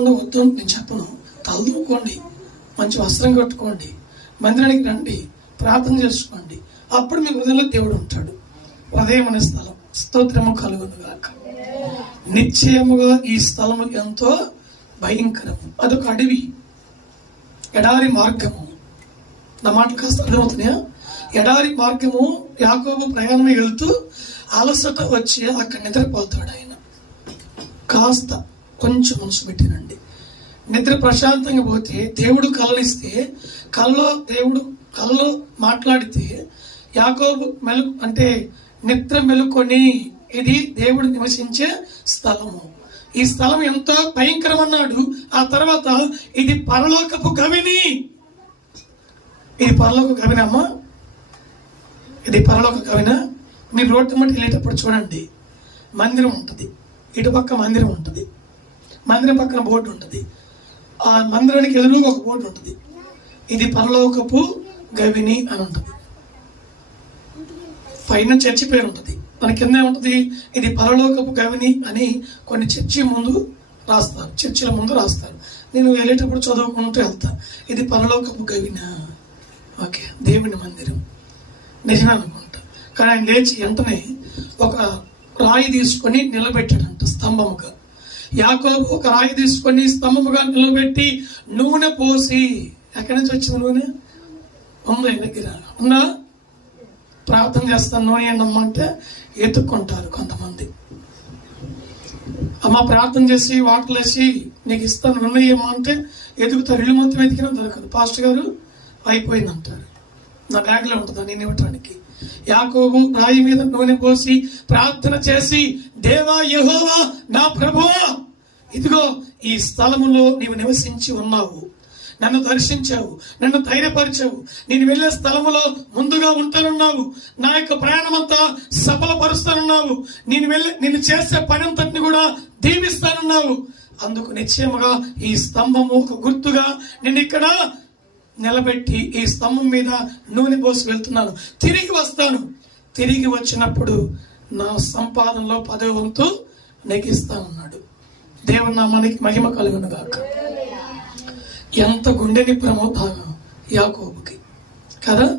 వద్దు నేను చెప్పను. తలదూకోండి మంచి వస్త్రం కట్టుకోండి మందిరానికి రండి ప్రార్థన చేసుకోండి. అప్పుడు మీ హృదయంలో దేవుడు ఉంటాడు. హృదయం అనే స్థలం. స్తోత్రము కలుగును గాక. నిశ్చయముగా ఈ స్థలము ఎంతో భయంకరము. అదొక అడవి. ఎడారి మార్గము. నా మాటలు కాస్త అర్థమవుతున్నాయా? ఎడారి మార్గము యాకోబు ప్రయాణం వెళ్తూ అలసట వచ్చి అక్కడ నిద్రపోతాడు ఆయన. కాస్త కొంచెం మనసు పెట్టినండి నిద్ర ప్రశాంతంగా పోతే దేవుడు కలనిస్తే కళ్ళలో దేవుడు కళ్ళలో మాట్లాడితే యాకోబు మెలు అంటే నిద్ర మెలుకొని ఇది దేవుడు నివసించే స్థలము. ఈ స్థలం ఎంతో భయంకరం అన్నాడు ఆ తర్వాత ఇది పరలోకపు గవిని. ఇది పరలోక గవిన అమ్మా? ఇది పరలోక గవిన? మీరు రోడ్డు మట్టి వెళ్ళేటప్పుడు చూడండి. మందిరం ఉంటుంది. ఇటుపక్క మందిరం ఉంటుంది. మందిరం పక్కన బోర్డు ఉంటుంది. ఆ మందిరానికి ఎదురుగా ఒక బోర్డు ఉంటుంది. ఇది పరలోకపు గవిని అని ఉంటుంది. పైన చర్చి పేరు ఉంటుంది. మన కింద ఉంటుంది ఇది పరలోకపు గవిని అని కొన్ని చర్చి ముందు రాస్తారు. చర్చిల ముందు రాస్తారు. నేను వెళ్ళేటప్పుడు చదువుకుంటూ వెళ్తా. ఇది పరలోకపు గవిన? ఓకే. దేవుని మందిరం. నిజమే అనుకుంటా. కానీ ఆయన లేచి వెంటనే ఒక రాయి తీసుకొని నిలబెట్టాడంట స్తంభముగా. యాకోబు ఒక రాయి తీసుకొని స్తంభముగా నిలబెట్టి నూనె పోసి ఎక్కడి నుంచి వచ్చింది నూనె? ఉంది దగ్గర. ఉందా ప్రార్థన చేస్తాను నూనె ఏంటమ్మంటే ఎత్తుక్కుంటారు కొంతమంది. అమ్మ ప్రార్థన చేసి వాటర్ వేసి నీకు ఇస్తాను నూనె ఏమంటే ఎదుగుతారు. ఇల్లు మొత్తం ఎదిగినా దొరకదు. పాస్టర్ గారు అయిపోయింది అంటారు నా బ్యాగ్లో ఉంటుందా? నేను ఇవ్వటానికి. యాకోబు రాయి మీద నూనె పోసి ప్రార్థన చేసి దేవా యహోవా నా ప్రభువా ఇదిగో ఈ స్థలములో నీవు నివసించి ఉన్నావు. నన్ను దర్శించావు నన్ను ధైర్యపరిచావు. నేను వెళ్ళే స్థలములో ముందుగా ఉంటానున్నావు. నా యొక్క ప్రయాణం అంతా సఫలపరుస్తానున్నావు. నేను వెళ్ళే నేను చేసే పని అంతటిని కూడా దీవిస్తానున్నావు. అందుకు నిశ్చయముగా ఈ స్తంభము ఒక గుర్తుగా నేను ఇక్కడ నిలబెట్టి ఈ స్తంభం మీద నూనె పోసి వెళ్తున్నాను. తిరిగి వస్తాను. తిరిగి వచ్చినప్పుడు నా సంపాదనలో పదో వంతు నీకు ఇస్తానన్నాడు నా మనకి మహిమ కలుగును గాక. ఎంత గుండెని ప్రమోదాగా యాకోబుకి. కదా?